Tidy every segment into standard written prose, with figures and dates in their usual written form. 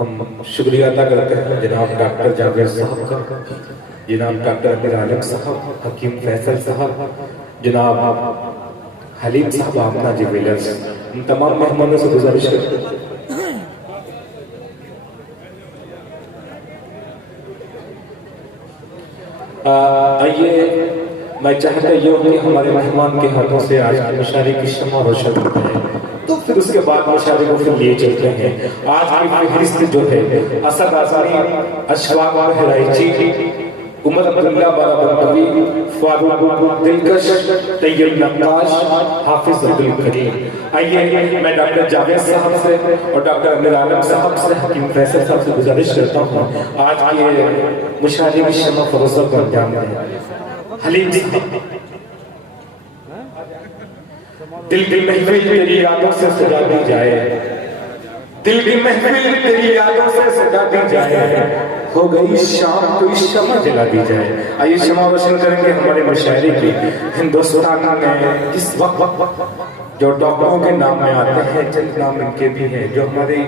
ہم شکریہ ادا کرتے ہیں جناب ڈاکٹر جاوید صاحب کا، جناب ڈاکٹر امیر عالم صاحب، حکیم فیصل صاحب، جناب حلیم صاحب، آمنہ جویلرز، ان تمام مہمانوں سے گزارش کرتے ہیں آئیے میں چاہتا یہ ہوں کہ ہمارے مہمان کے ہاتھوں سے آج مشاعرے کی شمع روشن ہوتا ہے، تو پھر اس کے بعد مشاعرے کو پھر لیے چلتے ہیں۔ آج کی فہرست جو ہے اسد آزمی، اشفاق بہرائچی، عمر عبداللہ بارابنتوی، فاروق دلکش، طیب نقاش، حافظ عبدالکریم۔ آئیے میں ڈاکٹر جاوید صاحب سے اور ڈاکٹر امیر عالم صاحب سے، حکیم فیصل صاحب سے گزارش کرتا ہوں آج کی مشاعرے کی شمع فروزہ کو انجام دیں۔ حلیم صاحب، دل کی محفل تیری یادوں سے سجا دی جائے، دل کی محفل تیری یادوں سے سجا دی جائے، ہو گئی شام کوئی شمع جلا دی جائے۔ آئیے شمع روشن کریں گے ہمارے مشاعرے کی۔ ہندوستان میں اس وقت جو ڈاکٹروں کے نام میں آتے ہیں، چند نام ان کے بھی ہیں جو ہماری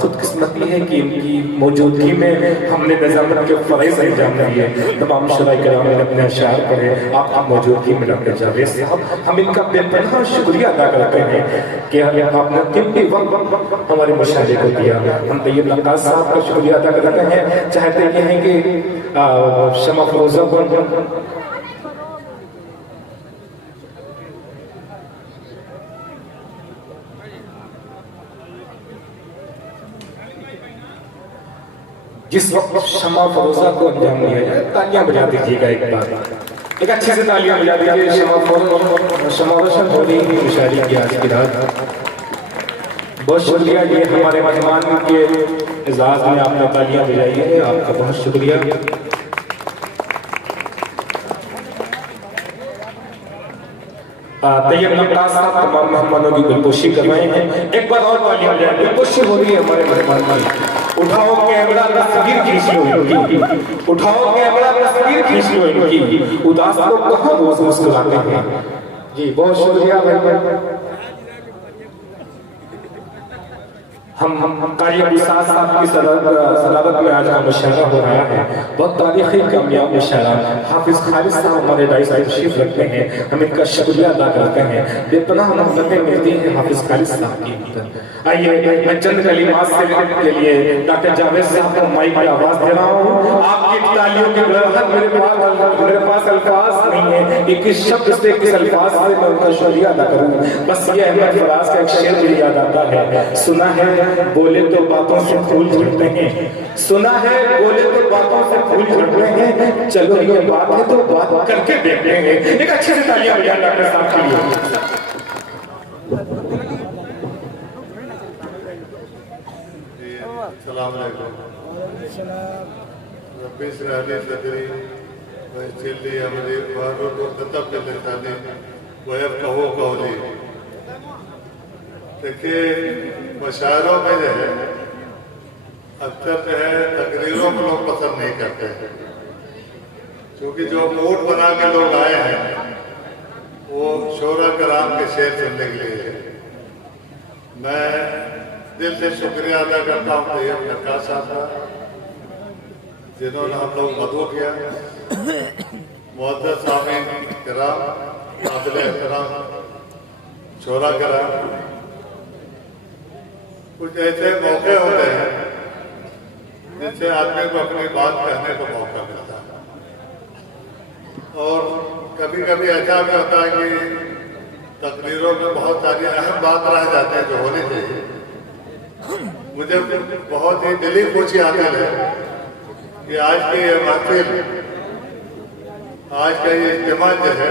خود قسمتی ہے کہ ان کی موجودگی میں ہم نے نظامت کے فرائض انجام دیے۔ تمام شرائع کرام نے اپنے اشعار پڑھے، آپ کی موجودگی میں ڈاکٹر جاوید صاحب، ہم ان کا بے پناہ شکریہ ادا کرتے ہیں کہ آپ نے قیمتی وقت ہمارے مشاعرے کو دیا۔ ہم طیب نقاش صاحب کا شکریہ ادا کرتے ہیں، چاہتے یہ ہیں کہ شمع فروزہ کو جس وقت شمع فروزہ کو انجام دیا جائے، تالیاں بجا دیجیے گا ایک بار، ایک اچھے سے تالیاں بجا دیجیے۔ شمع روشن ہو رہی ہے مشاعرے کی آج کی رات۔ بہت شکریہ، یہ ہمارے مہمان کے اعزاز میں آپ نے تالیاں بجائی ہے، آپ کا بہت شکریہ۔ طیب نقاش صاحب تمام مہمانوں کی دلپوشی کر رہے ہیں، ایک بار اور تالیاں بجائیں، دلپوشی ہو رہی ہے ہمارے مہمان کی۔ اٹھاؤ کیمرہ تصویر کھینچ لو ان کی، اٹھاؤ کیمرہ تصویر کھینچ لو ان کی، اداس لوگ کہاں روز مسکراتے ہیں۔ جی بہت شکریہ بھائی۔ ہم قاری ابوسعد صاحب کی صدارت میں آج کا مشاعرہ ہو رہا ہے، بہت تاریخی کامیاب مشاعرہ۔ حافظ خالد صاحب ہمارے دائی صاحب تشریف رکھتے ہیں، ہم ان کا شکریہ ادا کرتے ہیں، بے پناہ محبتیں ملتی ہیں حافظ خالد صاحب کی۔ آئیے میں چند کلمات سے کے لیے ڈاکٹر جاوید صاحب کو مائک کی آواز دے رہا ہوں۔ آپ کی تالیوں کی گرہت میرے پاس الفاظ نہیں ہے، ایک شبد سے ایک الفاظ سے میں ان کا شکریہ ادا کروں۔ بس یہ احمد فراز کا ایک شعر مجھے یاد آتا ہے، سنا ہے بولے تو باتوں سے پھول جھڑتے ہیں، سنا ہے بولے تو باتوں سے پھول جھڑتے ہیں، چلو یہ بات ہے تو بات کر کے دیکھتے ہیں۔ ایک اچھے سے تالیاں بجائیں ڈاکٹر صاحب کے لیے۔ السلام علیکم۔ ربی اشرح لی صدری ویسر لی امری واحلل عقدۃ من لسانی یفقہوا قولی۔ دیکھیے مشاعروں میں جو ہے اکثر جو ہے تقریروں میں لوگ پسند نہیں کرتے ہیں، کیونکہ جو موڈ بنا کے لوگ آئے ہیں وہ شعراء کرام کے شعر سننے کے لیے۔ میں دل سے شکریہ ادا کرتا ہوں طیب نقاش صاحب کا، جنہوں نے ہم لوگ مدعو کیا۔ معزز سامعین کرام، قابل احترام شعراء کرام، کچھ ایسے موقع ہوتے ہیں جن سے آدمی کو اپنی بات کہنے کا موقع ملتا ہے، اور کبھی کبھی ایسا بھی ہوتا ہے کہ تقریروں میں بہت ساری اہم بات رہ جاتے ہیں جو ہونی چاہیے۔ مجھے بہت ہی دلی خوشی حاصل ہے کہ آج کی یہ محفل، آج کا یہ اجتماع جو ہے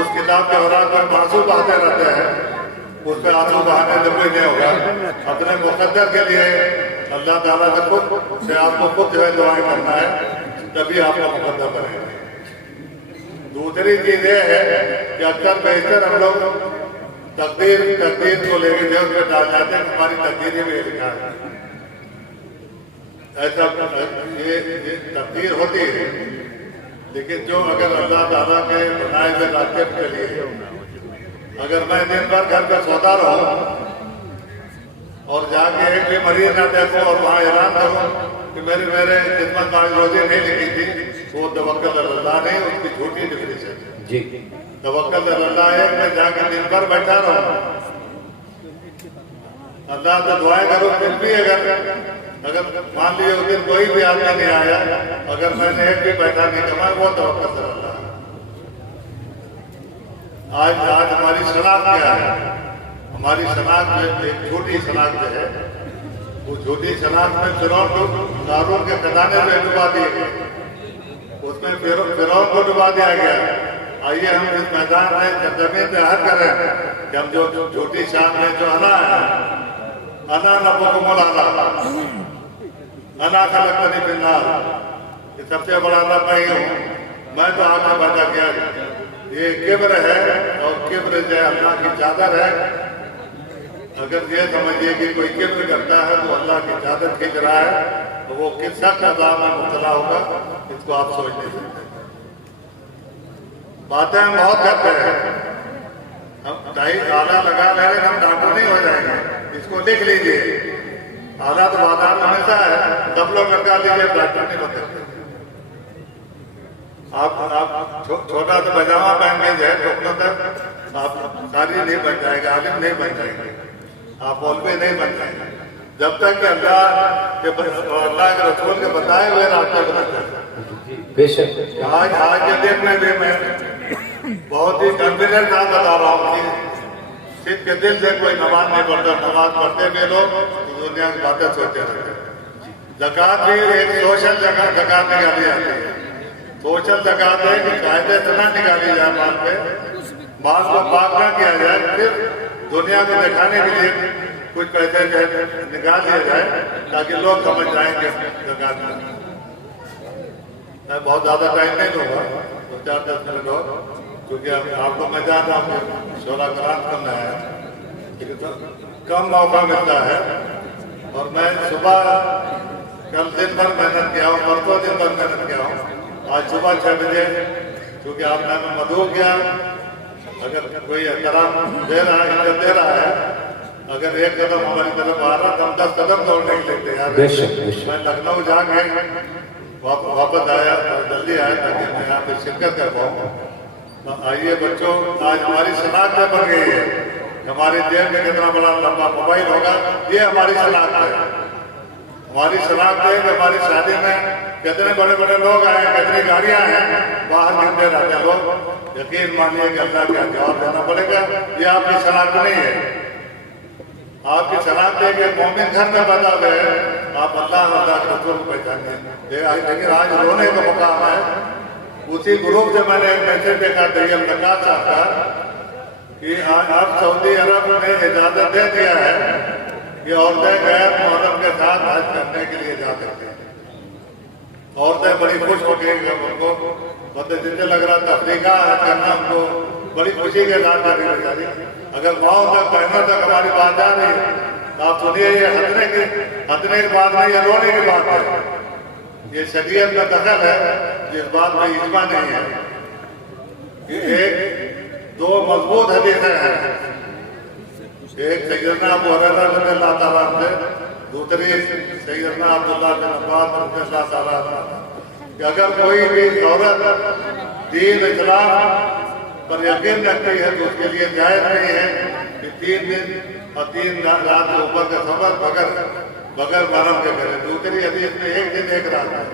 اس کتاب کے اوراق پر آنسو بہاتے رہتے ہیں، اس پہ آنسو بہانے سے کوئی نہیں ہوگا۔ اپنے مقدر کے لیے اللہ تعالیٰ سے خود سے آپ کو خود جو ہے دعائیں کرنا ہے، تبھی آپ کا مقدر بنے گا۔ دوسری چیز یہ ہے کہ اکثر بیشتر ہم لوگ تقدیر کو لے کے جو اس میں ڈال جاتے ہیں، ہماری تقدیر میں لکھا ہے، ایسا یہ تقدیر ہوتی ہے، لیکن جو اگر اللہ تعالیٰ کے بنائے ہوئے راستے پہ چلیے، اگر میں دن بھر گھر پہ سوتا رہوں اور جا کے ایک بھی مریض نہ دیکھوں اور وہاں اعلان کروں کہ میرے خدمت میں روزی نہیں لکھی تھی، وہ توکل اللہ نہیں، اس کی جھوٹی ڈفینیشن ہے۔ جی توکل اللہ ہے میں جا کے دن بھر بیٹھا رہوں، اللہ سے دعائیں کروں، پھر بھی اگر مان لیجیے اس دن کوئی بھی آدمی نہیں آیا، اگر میں نے ایک بھی پیسہ نہیں کمایا، وہ توکل اللہ ہے۔ آج ہماری شناخت کیا ہے؟ ہماری شناخت ایک جھوٹی شناخت ہے، وہ جھوٹی شناخت میں فرعون کے خزانے میں ڈبا دیے گئے، اس میں فرعون کو ڈبا دیا گیا۔ آئیے ہم اس میدان میں زمین پہ عہد کریں کہ ہم جو جھوٹی شان میں جو انا ہے، انا ربکم الاعلی، انا خلقتنی من نار، یہ سب سے بڑا رب میں ہی ہوں، میں تو آگ سے پیدا کیا۔ یہ کبر ہے، اور کبر جو ہے اللہ کی چادر ہے۔ اگر یہ سمجھیے کہ کوئی کبر کرتا ہے تو اللہ کی چادر کھینچ رہا ہے، تو وہ کس سخت عذاب میں مبتلا ہوگا، اس کو آپ سوچ نہیں سکتے۔ باتیں ہم بہت کرتے ہیں، ہم آلہ لگا لے رہے، ہم ڈاکٹر نہیں ہو جائیں گے، اس کو لکھ لیجئے۔ آلہ تو بازار میں ملتا ہے، سب لوگ لگا لیجئے، ڈاکٹر نہیں بن سکتے۔ آپ چھوٹا سا پاجامہ پہن کے جو ہے ٹوکنا تک آپ قاری نہیں بن جائے گا، عالم نہیں بن جائے گا، آپ مولوی نہیں بن جائیں گے، جب تک کہ اللہ کے رسول کے بتائے ہوئے راستے پر نہ چلیں۔ بے شک آج کے دن میں بھی میں بہت ہی کانفیڈنٹ بتا رہا ہوں کہ صرف کے دل سے کوئی نماز نہیں پڑھتا، نماز پڑھتے ہوئے لوگ دنیا کی باتیں سوچتے رہتے ہیں۔ زکوٰۃ بھی ایک سوشل زکوٰۃ نکالی جاتی ہے، سوشل زکوٰۃ ہے کہ قاعدے سے نہ نکالی جائے، مال پہ مال کو پاک نہ کیا جائے، صرف دنیا کو دکھانے کے لیے کچھ پیسے نکال دیا جائے تاکہ لوگ سمجھ جائیں کہ زکوٰۃ میں۔ میں بہت زیادہ ٹائم نہیں دوں گا، 4-10 منٹ ہو، کیونکہ آپ کو میں جانتا ہوں کہ شورا کرام کرنا ہے، کم موقع ملتا ہے، اور میں صبح کل دن بھر محنت کیا ہوں، پرسوں دن بھر محنت کیا ہوں، آج صبح 6 بجے کیونکہ آپ نے ہمیں مدعو کیا، اگر کوئی احترام دے رہا ہے، عزت دے رہا ہے، اگر ایک قدم ہماری طرف آ رہا تو ہم 10 قدم دوڑنے کے لیے تیار ہیں۔ میں لکھنؤ جا کے واپس آیا، جلدی آیا تاکہ میں یہاں پہ شرکت کر پاؤں۔ آئیے بچوں، آج ہماری شناخت بن گئی ہے، ہماری جیب میں کتنا بڑا لمبا موبائل ہوگا، یہ ہماری شناخت ہے۔ ہماری شناخت ہے کہ ہماری شادی میں کتنے بڑے بڑے لوگ آئے، کتنی گاڑیاں ہیں، باہر گھومتے رہتے ہیں لوگ، یقین مانیے کہ اللہ کا جواب دینا پڑے گا۔ یہ آپ کی شناخت نہیں ہے، آپ کی شناخت ہے کہ مومن گھر میں پیدا ہوئے ہیں، آپ اللہ کے رسول کو پہچانیں گے۔ لیکن آج رونے کا مقام ہے۔ اسی گروپ سے میں نے ایک میسج دیکھا طیب نقاش صاحب کا کہ آج اب سعودی عرب نے اجازت دے دیا ہے کہ عورتیں غیر محرم کے ساتھ حج کرنے کے لیے جا سکتے ہیں۔ عورتیں بڑی خوش ہو گئی، ان کو مطلب جتنے لگ رہا تھا افریقہ حج کرنا، ان کو بڑی خوشی کے ساتھ کر رہی ہے۔ اگر ماؤں تک بہنوں تک ہماری بات جا رہی ہے تو آپ سنیے، یہ ہنسنے کی بات نہیں، یہ رونے کی بات ہے، یہ شریعت کا دخل ہے، جس بات میں اجماع نہیں ہے۔ ایک دو مضبوط حدیثیں ہیں، ایک سیدنا ابو ہریرہ رضی اللہ تعالیٰ عنہ سے، دوسری سیدنا عبداللہ بن عباس رضی اللہ تعالیٰ عنہ، کہ اگر کوئی بھی عورت دین اسلام پر یقین رکھتی ہے تو اس کے لیے جائز نہیں ہے کہ 3 دن اور 3 رات کے اوپر کا سفر بغیر محرم کے کرے۔ دوسری حدیث میں 1 دن 1 رات ہے۔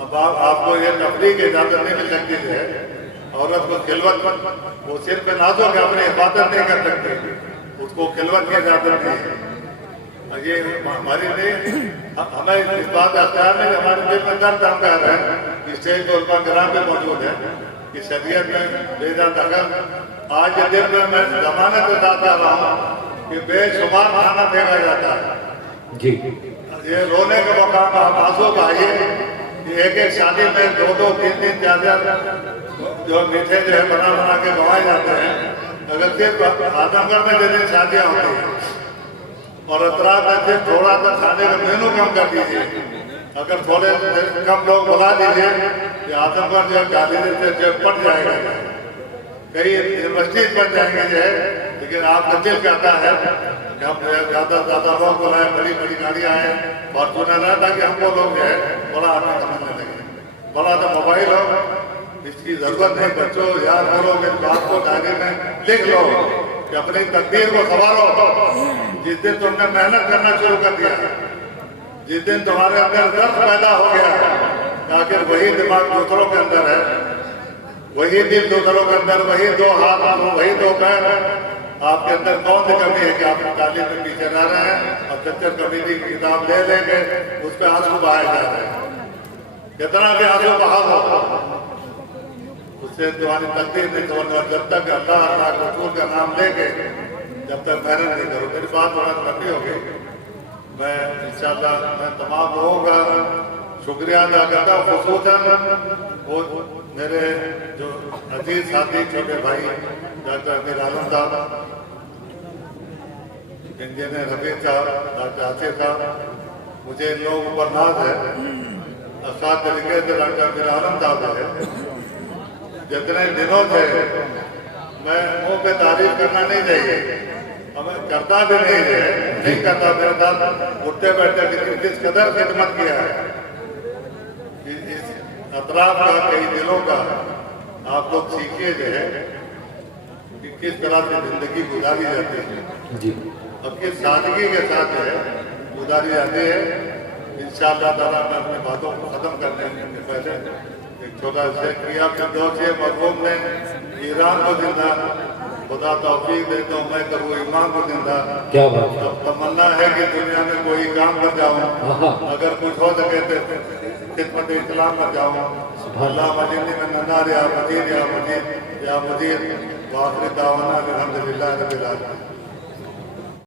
اب آپ کو یہ تفریح کی اجازت نہیں مل سکتی ہے، عورت کو خلوت، وہ صرف نازوں کے اپنی حفاظت نہیں کر سکتی، اس کو خلوت کی اجازت نہیں ہے۔ یہ ہماری نہیں، ہمیں اس بات کا اختیار نہیں، ہمارے دل میں درد ہم کہہ رہے ہیں اسٹیج پر علماء کرام بھی موجود ہے کہ شریعت میں بے جان دخل آج کے دن میں ضمانت ادا کر رہا ہوں کہ بے شمار کھانا پھینکا جاتا ہے. جی یہ رونے کا مقام آپ آنسو بہائیے کہ ایک ایک شادی میں 2 2 3 3 4 جو میٹھے جو ہے بنا بنا کے گوائے جاتے ہیں. اگر صرف اعظم گڑھ میں جن شادیاں ہوتی ہیں اور اطراف میں صرف تھوڑا سا کھانے کا مینو کم کر دیجیے, اگر تھوڑے کم لوگ بلا دیجیے کہ اعظم گڑھ جو ہے گالی سے پٹ جائے گا, کئی یونیورسٹیز بن جائیں گے جو ہے. لیکن آپ کا دل کہتا ہے کہ ہم زیادہ سے زیادہ لوگ بلائیں, بڑی بڑی گاڑیاں آئیں, فارچونر ہے تاکہ ہم کو لوگ جو ہے بڑا آدمی سمجھنے لگے. بڑا تو موبائل ہو, اس کی ضرورت نہیں. بچوں یاد کرو کہ اس بات کو ڈائری میں لکھ لو کہ اپنی تقدیر کو سنبھالو. جس دن تم نے محنت کرنا شروع کر دیا, جس دن تمہارے اندر درد پیدا ہو گیا, آخر وہی دماغ دوسروں کے اندر ہے, وہی دل دوسروں کے اندر, وہی 2 ہاتھ, وہی 2 پیر. آپ کے اندر کون سی کمی ہے کہ آپ تعلیم میں پیچھے رہ رہے ہیں اور چچر کمیٹی کی کتاب لے لیں گے اس پہ آنسو بہائے جا رہے ہیں. کتنا بھی آنسو بہا ہو اس سے تمہاری تقدیر نہیں توڑنا. اور جب تک اللہ رسول کا نام لے کے جب تک محنت نہیں کرو. میری بات بڑا لمبی ہو گئی. میں انشاءاللہ میں تمام لوگوں کا شکریہ ادا کرتا ہوں, خصوصاً وہ میرے جو عزیز ساتھی چھوٹے بھائی ڈاکٹر امیر عالم صاحب, انجینئر حبیب صاحب, ڈاکٹر آصف صاحب. مجھے ان لوگوں پر ناز ہے. خاص طریقے سے ڈاکٹر امیر عالم صاحب ہے. جتنے دنوں سے میں منہ پہ تعریف کرنا نہیں چاہیے, ہمیں کرتا بھی نہیں کرتا. میرے ساتھ اٹھتے بیٹھتے کس قدر خدمت کیا ہے. اس اطراف کا کئی دلوں کا آپ لوگ سیکھیے جو ہے کہ کس طرح سے زندگی گزاری جاتی ہے اور کس سادگی کے ساتھ جو ہے گزاری جاتی ہے. انشاءاللہ تعالیٰ میں اپنی باتوں کو ختم کرنے سے پہلے ایک چھوٹا سا کیا کہ دوسرے مرحوم نے ایران کو زندہ, خدا توفیق دے تو میں کروں ایمان کو زندہ. کیا بات ہے. تمنا ہے کہ دنیا میں کوئی کام کر جاؤں, اگر کچھ ہو سکے تو خدمت اسلام کر جاؤں. اللہ مجیدی میں ننار یا مجید یا مجید یا مجید. وآخر دعوانا الحمدللہ رب العالمین.